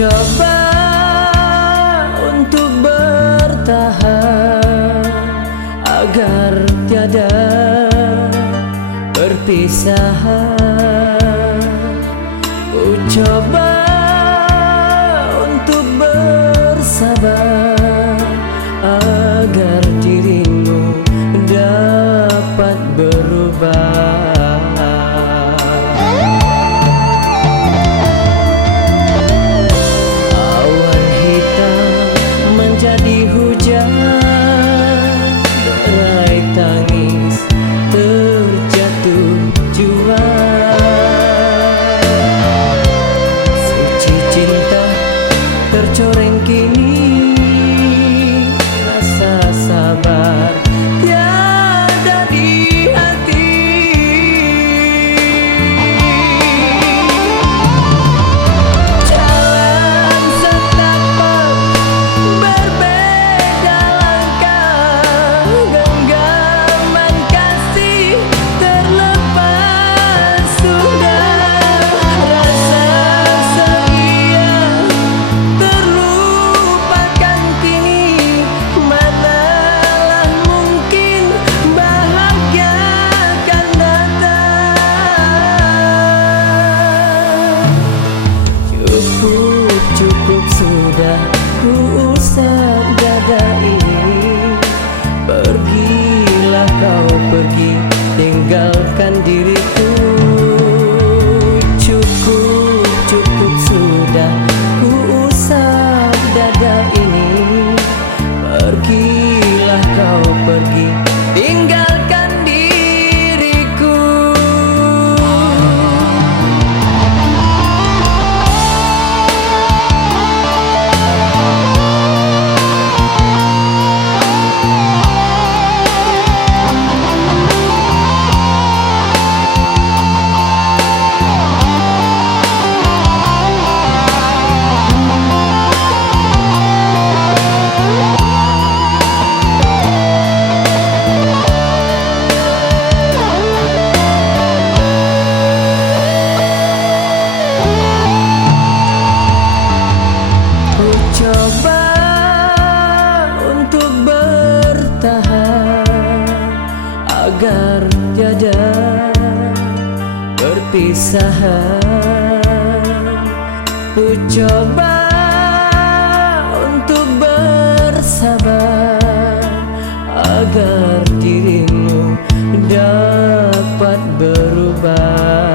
coba untuk bertahan agar tiada perpisahan. Ku coba untuk bersabar agar dirimu dapat berubah. Awan hitam menjadi hujan, derai tangis terjatuh jua. Suci cinta tercoreng kini, rasa sabar tiada di hati. Jalan setapak berbeda langkah, genggaman kasih terlepas sudah. Rasa setia terlupakan kini, manalah mungkin bahagia akan datang. Cukup sudah ku usap dada ini. Pergilah kau pergi, tinggalkan diriku. Cukup sudah ku usap dada ini. Pergilah kau pergi, tinggalkan diriku. Coba untuk bertahan agar tiada perpisahan. Ku coba untuk bersabar agar dirimu dapat berubah.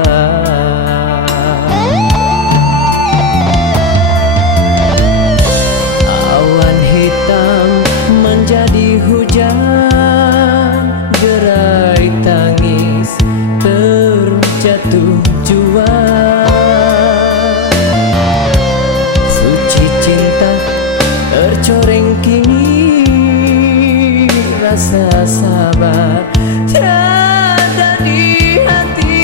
Menjadi hujan, derai tangis terjatuh jua. Suci cinta tercoreng kini, rasa sabar tiada di hati.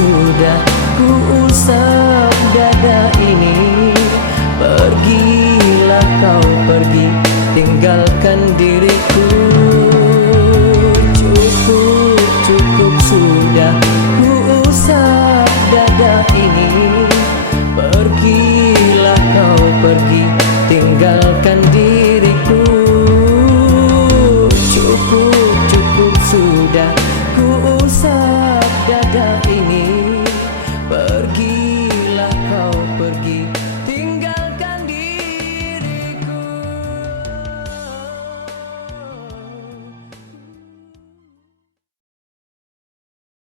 Sudah ku usap dada ini. Pergilah kau pergi, tinggalkan diriku. Cukup sudah ku usap dada ini. Pergilah kau pergi, tinggalkan diriku.